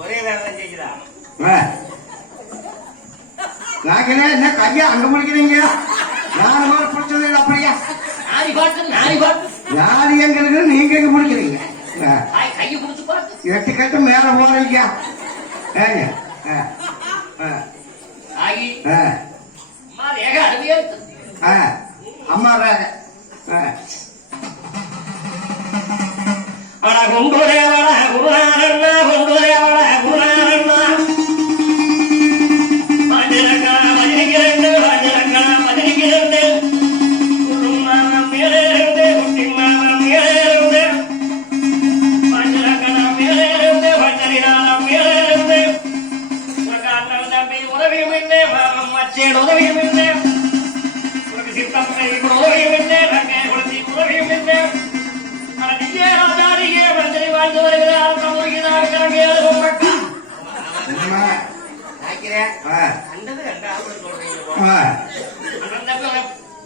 ஒரே வேலை செய்யுதா நாங்களே என்ன கையா அங்க முடிக்கிறீங்க? நாலு பேர் பிடிச்சது அப்படியா? யாரு எங்க இருக்கு நீங்க எங்க முடிக்கிறீங்க? எட்டு கட்டு மேல போறீங்க. அம்மா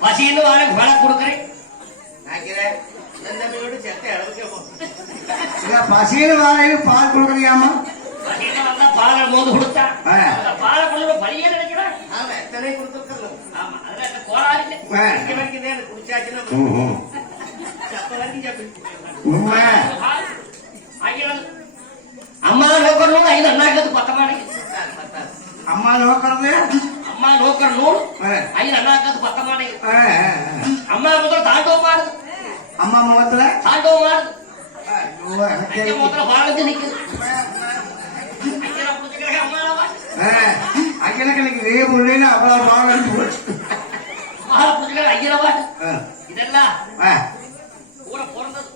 பசின்னு வேலை கொடுக்குறேன். பசின்னு வேலையில பால் கொடுக்குறியாமா? பாலை மோது கொடுத்தா பாலை கொண்டு பழியே நினைக்கிறேன். அம்மா நோக்கணும் ஐந்து அண்ணாக்கிறது பத்தமானது. அம்மா நோக்கிறது அம்மா நோக்கிற நூல் ஐந்து அண்ணாக்கிறது பத்தமானது. அம்மா முதல் தாண்டவமானது. அம்மா முகத்துல தாண்டவமானது. முகத்துல வாழ்ந்து நிக்குது. அகிலக்கு வேறு அவ்வளவு வாழ்ந்து போச்சு. ஐயரவாட்டு இதெல்லாம் கூட பிறந்தது.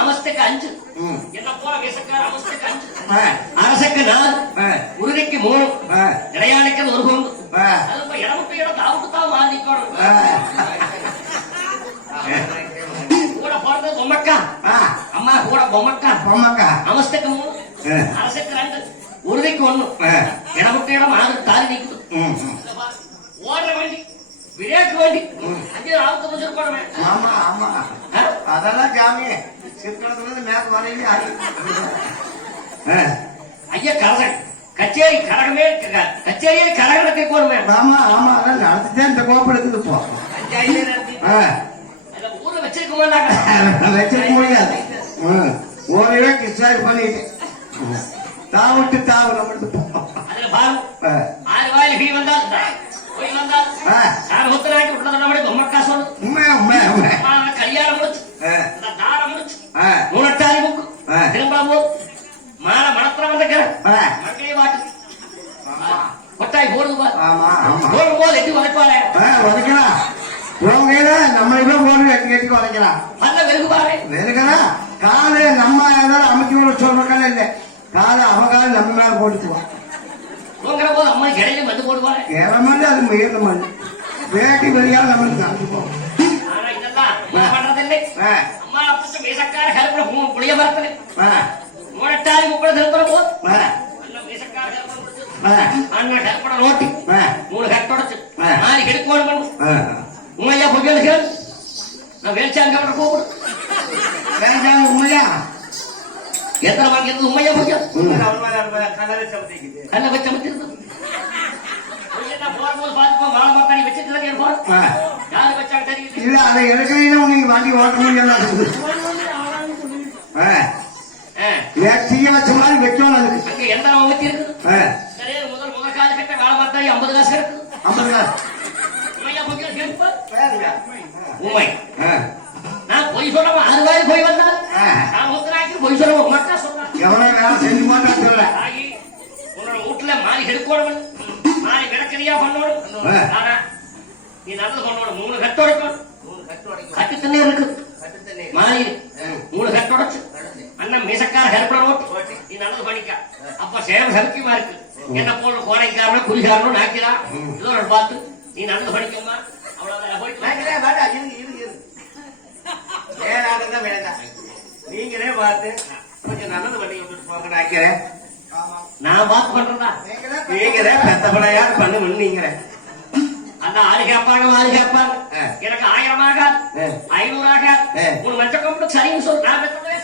அவஸ்தைக்கு 5 என்ன போல வேசக்கார அவஸ்தைக்கு 5 அரசக்கு 4 உறுதிக்கு 3 இடையாளுக்கு 1 பங்கு. அது இடமுட்டு இடம் தாவுக்கு தான் மாறிக்கணும். கூட பிறந்தது பொம்மக்கா. அம்மா கூட பொம்மக்கா அவஸ்தைக்கு 3 அரசுக்கு 2 உறுதிக்கு 1 இடமுட்டு இடம் ஆறு தாரி நிற்குது. ஓடுற வண்டி விளையாட்டு வண்டி 5 ஆபத்து வச்சிருப்பாங்க. ஆமா ஆமா அதெல்லாம் ஜாமிய சிற்பத்துல மேல வரையிலே ஐயா கரகன் கச்சேரி கரகமே கச்சேரியே கரகணத்தை போடுமே. ஆமா ஆமா அதான் நடத்திட்டே இந்த கோப்பம் இருக்குது. இப்போ ஊர்ல வச்சிருக்க மாட்டாங்க. வச்சிருக்க முடியாது. ஓரே கிருஷ்ணாய் பண்ணிட்டு தாவிட்டு தாவு நம்மளுக்கு அதுல பாரு 6 வாயில் வீ வந்தால் போய் வந்தால் சார் முத்தராக்கி விட்டது நம்மளே பொம்மக்கா சொல்லு. கல்யாணம் முடிச்சு தாரம் முடிச்சு 3 புக்கு திரும்ப மாலை மனத்துல வந்துக்கிற மக்களே வாட்டு கொட்டாய் போடுது போடும் போது எட்டி உதைப்பாரு உதைக்கலாம். உங்ககையில நம்மளே போடு எட்டி எட்டி உதைக்கலாம். நல்ல வெறுகுபாரு வெறுக்கனா காலு நம்ம ஏதாவது அமைக்க சொல்றக்கால இல்ல காலு அவகால நம்ம மேல போட்டுக்குவான். போங்கிற போது அம்மா இடையில வந்து போடுவாரு. ஏறமாண்டு அது முயற்ற மாண்டு வேட்டி வெளியால் நம்மளுக்கு நடந்து போகும். ஆனா இதெல்லாம் பண்றதில்லை. அம்மா அப்ப மீசக்கார கருப்புல புளிய மரத்துல 3 முப்பது திருப்புற போது மீசக்கார அண்ணன் கருப்பட ரோட்டி 3 கட்டொடச்சு 4 கெடுக்கோடு பண்ணு. உண்மையா பொங்கல் கேள் நான் வேல்சாங்க கூப்பிடு. வேல்சாங்க உண்மையா எத்தனை வாங்கியது உண்மையா பொங்கல் கண்ண வச்சு அமைச்சிருந்தது. போகும்போது பார்த்துப்போம் வாழை மத்தாடி வச்சுட்டு இருப்போம். யாரு வச்சாங்க தெரியுது இல்ல அதை எடுக்கிறீங்க நீங்க வாங்கி ஓட்ட முடியாது. செய்ய வச்ச மாதிரி வைக்கணும். அதுக்கு அங்க எந்த ஊத்தி இருக்குது. முதல் கால கட்ட வாழை மத்தாடி 50 காசு இருக்கு. 50 காசு உண்மையா பொங்கல் கேட்பா உண்மை. நான் பொய் சொல்ல 6 ரூபாய் போய் வந்தால் நான் முத்தராக்கி பொய் சொல்ல மக்கா சொல்றேன். எவ்வளவு வேலை செஞ்சு மாட்டா சொல்ல உன்னோட வீட்டுல மாறி கெடுக்கணும் மாறி கிடக்கறியா பண்ணணும். ஆனா நீ நல்லது பண்ணணும். 3 கட்டு உடைக்கணும். கட்டு தண்ணி இருக்கு மாறி 3 கட்டு உடைச்சு அண்ணன் மீசக்கார கருப்பட ஓட்டு நீ நல்லது பண்ணிக்க. அப்ப சேவ சௌக்கியமா இருக்கு. என்ன போல கோடைக்காரனும் குறிகாரனும் நாக்கிறான் இதோ பார்த்து நீ நல்லது பண்ணிக்கமா. அவ்வளவுதான் நீங்களே பார்த்து கொஞ்சம் நல்லது பண்ணி விட்டுட்டு போங்க. நாக்கிறேன் நான் பார்த்து பண்றதா நீங்களே பெத்த படையார் பண்ணு நீங்களே அந்த ஆளு கேட்பாங்க ஆளு கேட்பாங்க எனக்கு 1000 ஆகாது 500 ஆகாது 3 மஞ்ச கொம்பு சரின்னு சொல்லு நான் பெத்ததே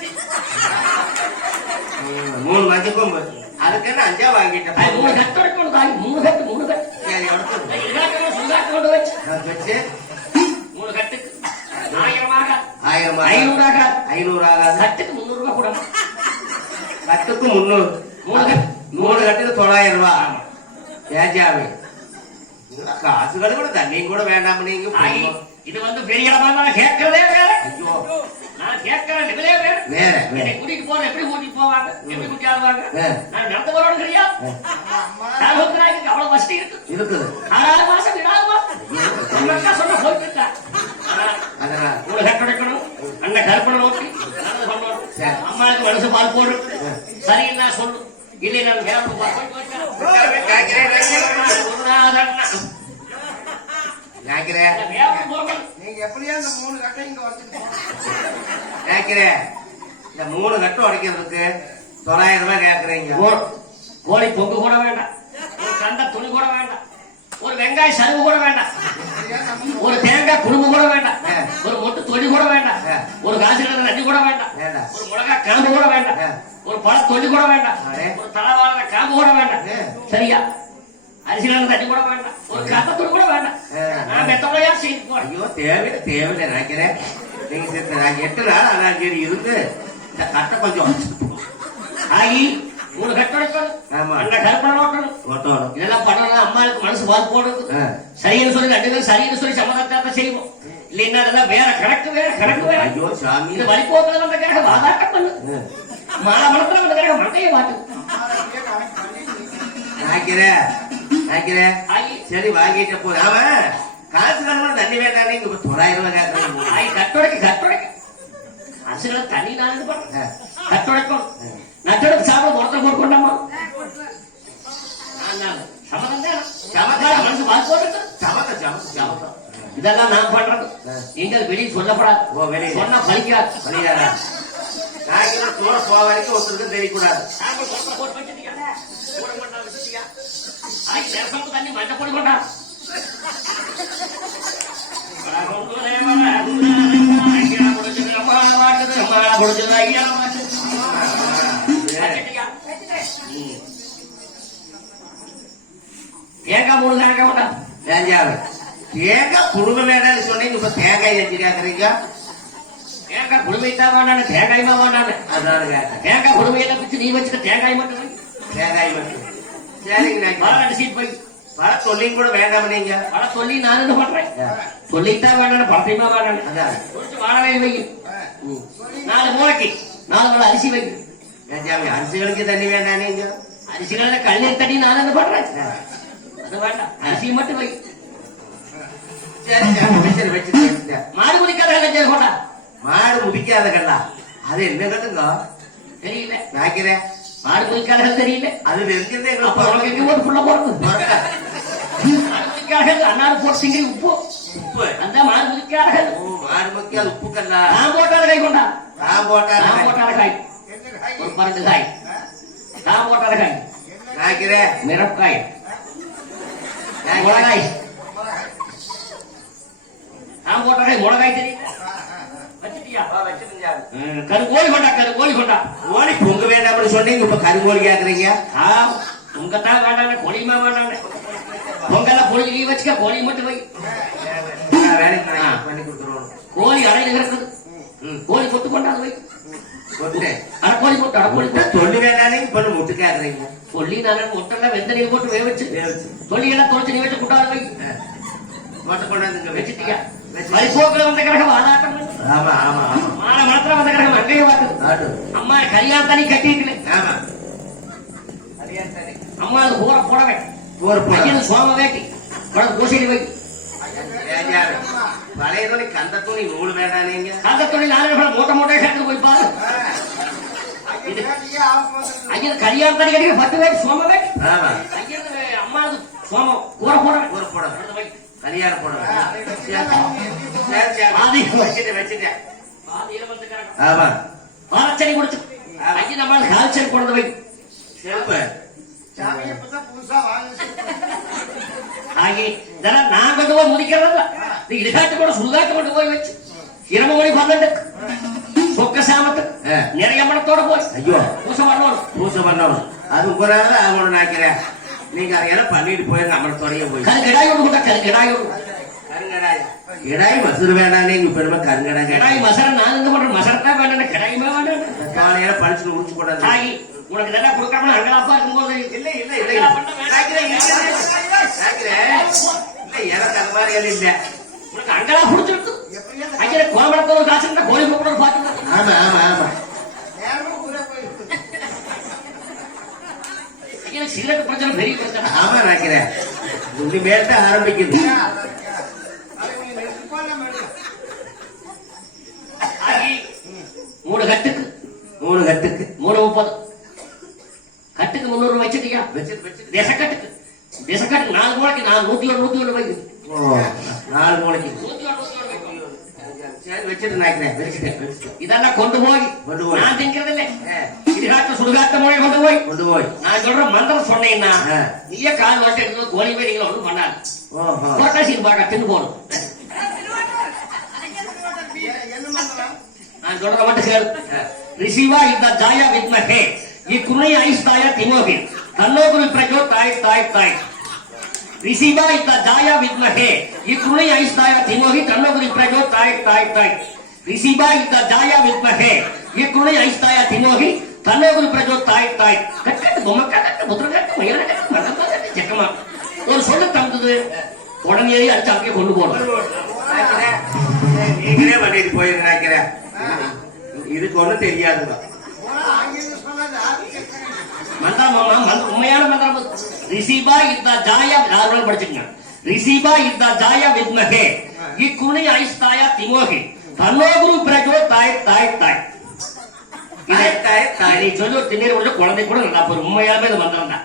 3 மஞ்ச கொம்பு அதுக்கு என்ன 5 வாங்கிட்டேன் 3 கட்டு எடுக்கணும் தாய் 3 கட்டு கொண்டு வச்சு 3 கட்டுக்கு 1000 ஆகாது 500 ஆகாது 500 ஆகாது கட்டுக்கு 300 ரூபாய் கூட கட்டுக்கு 300 3 கட்டுக்கு 900 ரூபாய் ஏஜாவே காசுகள் கூட தண்ணியும் கூட வேண்டாம் நீங்க இது வந்து பெரிய இடமா நான் கேட்கறதே வேற ஐயோ நான் கேட்கற நிலையே வேற வேற என்னை கூட்டிட்டு போற எப்படி கூட்டிட்டு போவாங்க எப்படி கூட்டி ஆடுவாங்க நான் நடந்து வரணும் கிடையாது நாய்க்கு அவ்வளவு வசதி இருக்குது 6 மாசம் 7 மாசம் சொன்ன போயிட்டு இருக்கா ஒரு கட்டணும் அந்த கற்பனை நோக்கி நடந்து பண்ணணும் அம்மாவுக்கு மனசு பால் போடு சரி நான் சொல்லு இல்லை நான் வேற நீங்க எப்படியா இந்த 3 கட்டை இங்க கேக்குறேன் இந்த 3 கட்டம் உடைக்கிறதுக்கு 900 ரூபாய் கேக்குறீங்க கோழி பொங்கு கூட வேண்டாம் ஒரு சண்டை துணி கூட வேண்டாம் ஒரு வெங்காய சருவு கூட வேண்டாம் ஒரு தேங்காய் குழும்பு கூட வேண்டாம் ஒரு மொட்டு தொடி கூட வேண்டாம் ஒரு காசு நன்றி கூட வேண்டாம் ஒரு மிளகாய் காம்பு கூட வேண்டாம் ஒரு பழ தொடி கூட வேண்டாம் ஒரு தலைவாழ காம்பு கூட வேண்டாம் சரியா அரிசி தண்ணி கூட வேண்டாம் ஒரு கத்தத்தூள் கூட வேண்டாம் நான் மெத்தோடையா செய்து போறேன் ஐயோ தேவையில்லை நினைக்கிறேன் நீங்க நான் 8 நாள் அதான் சரி இருந்து இந்த கட்டை கொஞ்சம் ஆகி 3 கட்டணும் அந்த கற்பனை நோட்டணும் இதெல்லாம் பண்ணணும் அம்மாவுக்கு மனசு பால் போடுறது சரின்னு சொல்லி 2 பேரும் சரின்னு சொல்லி சமாதானத்தை செய்வோம் இல்லைன்னா அதெல்லாம் வேற கணக்கு வேற ஐயோ சாமி இது வழிபோக்குல வந்த கிரக வாதாட்டம் பண்ணு மாலை மனத்துல வந்த கிரக மண்டையை மாட்டு சரி வாங்கிட்ட போறாம காசு கணக்கு தண்ணி வேண்டாம் நீங்க 900 ரூபாய் கேட்கறீங்க கட்டுடைக்கு அரசுகளை தண்ணி நான் கட்டுடைக்கும் நட்டோட சாப்பிட ஒருத்தர் போட்டுக்கொண்டாமா சமதான் மனசு பால் போட்டு சமத்தம் இதெல்லாம் நான் பண்றது நீங்கள் வெளியே சொல்லப்படாது சொன்னா பலிக்காது போக வரைக்கும் ஒருத்தருக்கு தெரியக்கூடாது தண்ணி மஞ்சள் பொடி கொண்டா தேங்காய் 3 தேங்காய் கொண்டா தேங்காய் குடும்ப வேண்டாம்னு சொன்னீங்க இப்ப தேங்காய் வச்சு கேக்குறீங்க தேங்காய் குடுமைத்தான் வேண்டானு தேங்காய்மா வேண்டானு அதான் தேங்காய் குடுமையெல்லாம் பிச்சு நீ வச்சுக்க தேங்காய் மட்டும் சரிங்க சீட் போய் பழ சொல்லியும் கூட வேண்டாம் நீங்க பழ சொல்லி நான் என்ன பண்றேன் சொல்லித்தான் வேண்டாம் பழத்தையுமா வேண்டாம் வாழவே வை 4 மூளைக்கு 4 வேளை அரிசி வை அரிசிகளுக்கு தண்ணி வேண்டாம் நீங்க அரிசிகள கண்ணீர் தண்ணி நான் என்ன பண்றேன் அது வேண்டாம் அரிசி மட்டும் வை மாடு முடிக்காத கல்ல கொண்டா மாடு முடிக்காத கல்லா அது என்ன கல்லுங்க தெரியல நாக்கிறேன் மாடு முடிக்காத தெரியல அது எங்க போட்டு புள்ள போறது அண்ணாடு போட்டு சிங்கி உப்பு அந்த மாடு முடிக்காத மாடு முக்கிய உப்பு கல்லா நான் போட்டாத கை கொண்டா நான் போட்டாத காய் ஒரு 12 காய் நான் போட்டாத காய் நாக்கிறேன் மிரக்காய் மிளகாய் நான் போட்ட காய் மிளகாய் தெரியல கருங்கோழி கொண்டா கோழி பொங்க வேண்டாம்னு சொன்னீங்க இப்ப கருங்கோழி கேக்குறீங்க பொங்கத்தான் வேண்டாம் கோழிமா வேண்டாம் பொங்கல பொழுது நீ வச்சுக்க கோழி மட்டும் வை பண்ணி கொடுத்துருவோம் கோழி அடையில இருக்குது கோழி கொட்டு கொண்டாது வை அரைக்கோழி போட்டு அரைக்கோழி சொல்லி வேண்டாம் இப்ப முட்டு கேக்குறீங்க சொல்லி நான் முட்டெல்லாம் வெந்த நீர் போட்டு வேவச்சு சொல்லி எல்லாம் தொலைச்சு நீ வச்சு கொண்டாது வை மட்டும் கொண்டாந்து வச்சுட்டீங்க வழிபோக்கில் வந்த கிரகம் வாதாட்டம் மாலை மரத்துல வந்த கிரகம் அங்கேயே வாட்டு அம்மா கல்யாணத்தானி கட்டிட்டு அம்மா அது போடவே சோம வேட்டி கோசையில் வை பழைய துணி கந்த துணி நூல் வேண்டாம் நீங்க கந்த துணி 4 மூட்டை சேர்த்து போய் பாரு ஐயா கல்யாணத்தானி கட்டி 10 வேட்டி சோம வேட்டி அம்மா அது சோமம் கூற போட கல்யாணம் போடுவேன் வச்சுட்டேன் ஆமா பாலச்சனை கொடுத்து ஐயா நம்ம கால்ச்சல் கொண்டு வை செருப்பு ಹಾಗೆ இதெல்லாம் நான் கொண்டு போய் முடிக்கிறதல்ல இடுகாட்டு கூட சுடுகாட்டு கொண்டு போய் வச்சு 2 மணி 12 சொக்க சாமத்துக்கு நிறைய மணத்தோட போய் ஐயோ பூசை பண்ணணும் அது உங்களால அவனோட நினைக்கிறேன் நீங்க அதையெல்லாம் பண்ணிட்டு போய் நம்மளோடய போய் கருங்கடாய் ஒண்ணு கருங்கடாய் கிடாய் மசூர் வேண்டாம் நீங்க பெருமை கருங்கடா கிடாய் மசர நான் இந்த பண்ற மசரத்தான் வேண்டாம் கிடாயுமே வேண்டாம் காலையில பழிச்சு முடிச்சு போடாது ஆகி உனக்கு இதெல்லாம் கொடுக்காம அங்கலாப்பா இருக்கும்போது இல்ல எனக்கு அந்த மாதிரி இல்ல உனக்கு அங்கலா புடிச்சிருக்கு அங்கே கோமடத்தோட காசு இருந்தா கோழி கூப்பிட பாத்துக்கலாம் ஆமா ஆமா ஆமா சிகரெட் பிரச்சனை பெரிய பிரச்சனை ஆமா நினைக்கிறேன் மேல்தான் ஆரம்பிக்குது 3 கட்டுக்கு 330 கட்டுக்கு 300 வச்சுட்டியா தேசக்கட்டுக்கு 4 மூளைக்கு 101 வைக்கு 4 மூளைக்கு இதெல்லாம் கொண்டு போய் நான் திங்கிறது இல்லை இடுகாட்டு சுடுகாட்ட மொழி கொண்டு போய் நான் சொல்ற மந்திரம் சொன்னேன்னா நீயே கால் வாட்டி எடுத்து கோழி போய் நீங்க ஒண்ணும் பண்ணாது கோட்டாசிக்கு பார்க்க தின்னு போகணும் நான் சொல்ற மட்டும் கேளு ரிஷிவா இந்த ஜாயா வித்மஹே இக்குனை ஐஸ்தாய திமோகி தன்னோகுரு பிரஜோ தாய் ரிஷிவா இந்த ஜாயா வித்மஹே இக்குனை ஐஸ்தாய திமோகி தன்னோகுரு பிரஜோ தாய் ரிஷிபா இந்த ஜாயா வித்மஹே இக்குனை ஐஸ்தாய திமோகி தன்னோகுரு பிரஜோ தாய் கட்டு பொம்மக்கா கட்டு முத்திரக்கட்டு மயில கட்டு மண்டபா கட்டு ஜெக்கமா ஒரு சொல்ல தந்தது உடனே அடிச்சு அங்கே கொண்டு போகணும் நீங்களே பண்ணிட்டு போயிருக்கிறேன் இதுக்கு ஒண்ணும் தெரியாதுங்க மந்திரம் உண்மையான மந்திரம் ரிஷிபா இந்த ஜாயா யாரும் படிச்சுங்க ரிஷிபா இந்த ஜாயா வித்மஹே இக்குனை ஐஸ்தாய திமோகி தன்னோகுரு பிரஜோ தாய் நீ சொல்லி ஒரு திண்ணீர் உள்ள குழந்தை கூட நல்லா போய் உண்மையாலுமே இது மந்திரம் தான்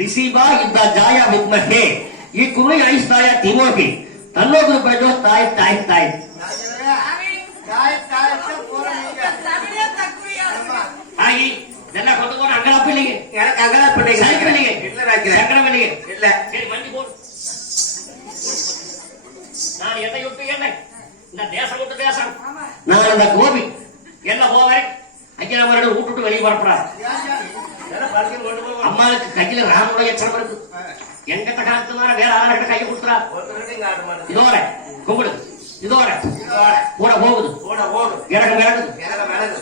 ரிஷிபா இந்த ஜாயா வித்மஹே இக்குனை ஐஸ்தாய திமோகி தன்னோகுரு பிரஜோ தாய் ஆகி இதெல்லாம் கொண்டு போன அங்கலாப்பு இல்லைங்க எனக்கு அங்கலாப்பு இல்லைங்க சைக்கிள் இல்லைங்க இல்ல சக்கரம் இல்லைங்க இல்ல சரி மண்டி போடு நான் எதை விட்டு என்ன இந்த தேசம் விட்டு தேசம் நான் அந்த கோபி எல்லாம் போவேன் அங்கே நம்ம விட்டுட்டு வெளியே வரப்படாது அம்மாவுக்கு கையில ராமனுடைய எச்சரம் இருக்கு எங்கிட்ட காலத்துல வேற ஆளுகிட்ட கையை கொடுத்துறா இதோட கும்பிடு இதோட கூட போகுது இறகு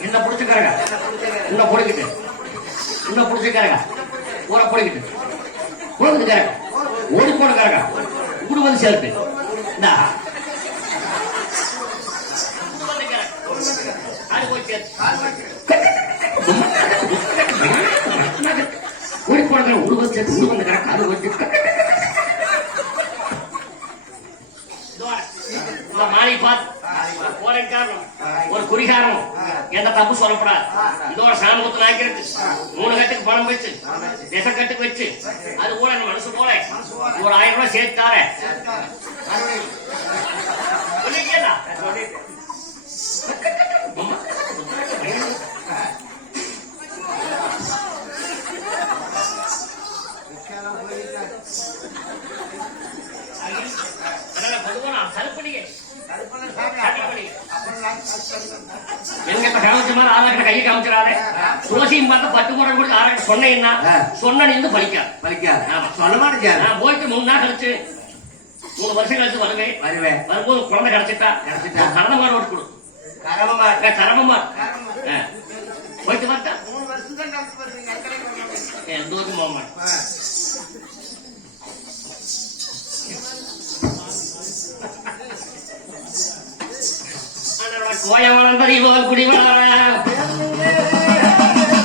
என்ன பிடிச்சுக்கிறங்க இன்னும் பிடிக்கிட்டு இன்னும் பிடிச்சுக்கிறங்க ஊரை பிடிக்கிட்டு போகுது கரங்க ஓடி போடுக்கிறங்க இப்படி வந்து சேர்த்து இந்த ஓடி போடுற உருவம் சேர்த்து உரு வந்து கரெக்ட் அது வச்சு மாறி பார்த்து போரை காரணம் ஒரு குறிகாரம் எந்த தப்பு சொல்லப்படாது இதோட சாமகத்தை நாக்கிறது 3 கட்டுக்கு பணம் வச்சு கட்டுக்கு வச்சு அது கூட மனசு போல ஒரு 1000 ரூபாய் சேர்த்தார எங்கிட்ட காமிச்ச மாதிரி ஆளாக்கிட்ட கையை காமிச்சிடாரு துளசியும் பார்த்து 10 முறை கூட ஆளாக்கிட்ட சொன்னீங்கன்னா சொன்னது பலிக்காது சொன்ன போயிட்டு 3 நாள் கழிச்சு 3 வருஷம் கழிச்சு வருவேன் வரும்போது குழந்தை கிடைச்சிட்டா கரணமா ரோடு கொடு கரமமா போயிட்டு பார்த்தா 3 வருஷம் எந்த ஒரு மாமா கோய வளர்ந்த இவள் குடி வளர